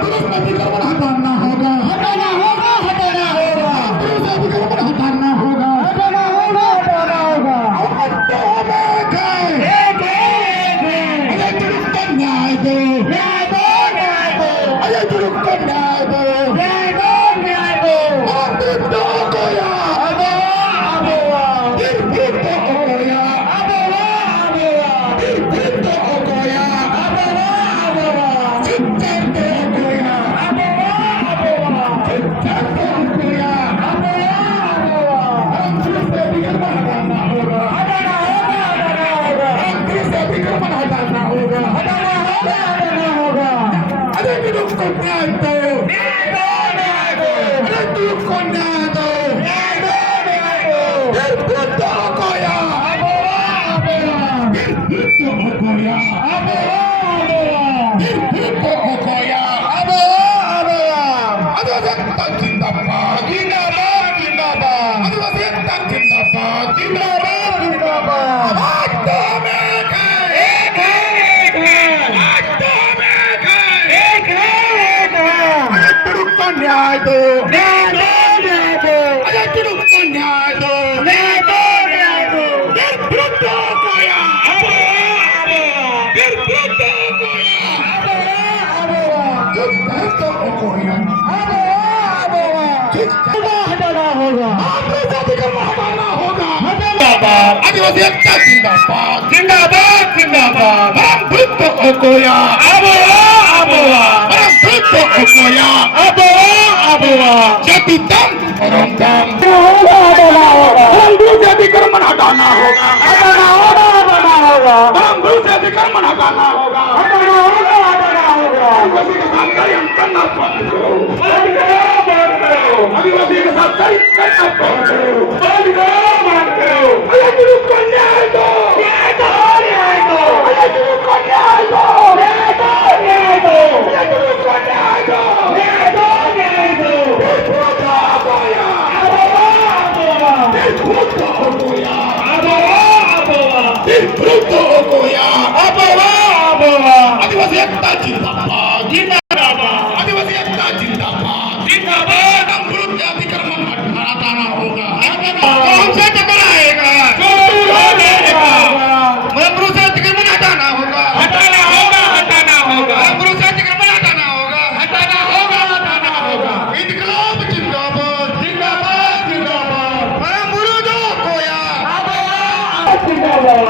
पुरुष अतिक्रमण हटाना होगा, हटाना होगा, हटाना होगा। पुरुष अतिक्रमण हटाना होगा, हटाना होगा, हटाना होगा। अरे तुरुप को न्याय दो, न्याय दो, न्याय दो। अरे तुरुप को न्याय दो, न्याय दो, न्याय दो। न्याय दो, न्याय दो, न्याय दो। अरे तुरुप को न्याय दो, न्याय दो, न्याय दो। निर्बुद्ध हो गया, निर्बुद्ध हो गया, हटाना होगा, हटाना होगा। आदिवासी एकता जिंदाबाद, जिंदाबाद, जिंदाबाद। निर्बुद्ध हो गया, जाति दम धर्म दम अतिक्रमण हटाना होगा, हटाना होगा, हटाना होगा। अतिक्रमण हटाना होगा, हटाना होगा, हटाना होगा। आदिवासी के साथ कहीं हम करना बंद करो, बंद करो, बंद करो। आदिवासी के साथ कहीं करना बंद करो, बंद करो, बंद करो। अरे तुरुप को न्याय दो, न्याय दो, न्याय दो। अरे तुरुप को न्याय दो, न्याय दो, न्याय दो। अरे तुरुप को न्याय दो, न्याय दो, न्याय दो। आदिवासी एकता जिंदाबाद, जिंदाबाद। आदिवासी एकता जिंदाबाद, जिंदाबाद। हम विरुद्ध अतिक्रमण हटाना होगा, हमसे टकराएगा, पुरुष अतिक्रमण हटाना होगा, हटाना होगा, हटाना होगा। पुरुष अतिक्रमण हटाना होगा, हटाना होगा, हटाना होगा। इनकलाब जिंदाबाद, जिंदाबाद, जिंदाबाद। परम विरोधो कोया जिंदाबाद,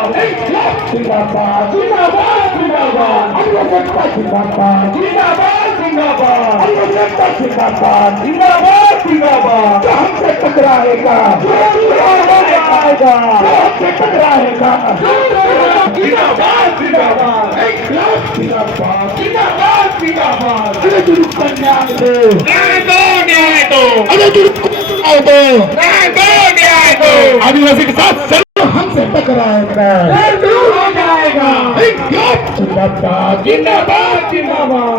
जिंदाबाद, जिंदाबाद, जिंदाबाद। आदिवासी एकता जिंदाबाद, जिंदाबाद, जिंदाबाद। आदिवासी एकता जिंदाबाद, जिंदाबाद, जिंदाबाद। जो हमसे टकराएगा, जो टकराएगा, जो हमसे टकराएगा, जिंदाबाद, जिंदाबाद। जिंदाबाद, जिंदाबाद, जिंदाबाद। अरे तुरुप को न्याय दो, न्याय दो, न्याय दो। अरे तुरुप को न्याय दो, न्याय दो, न्याय दो। आदिवासी के साथ हमसे टकराएगा, दूर हो जाएगा। जिंदाबाद, जिंदाबाद, जिंदाबाद।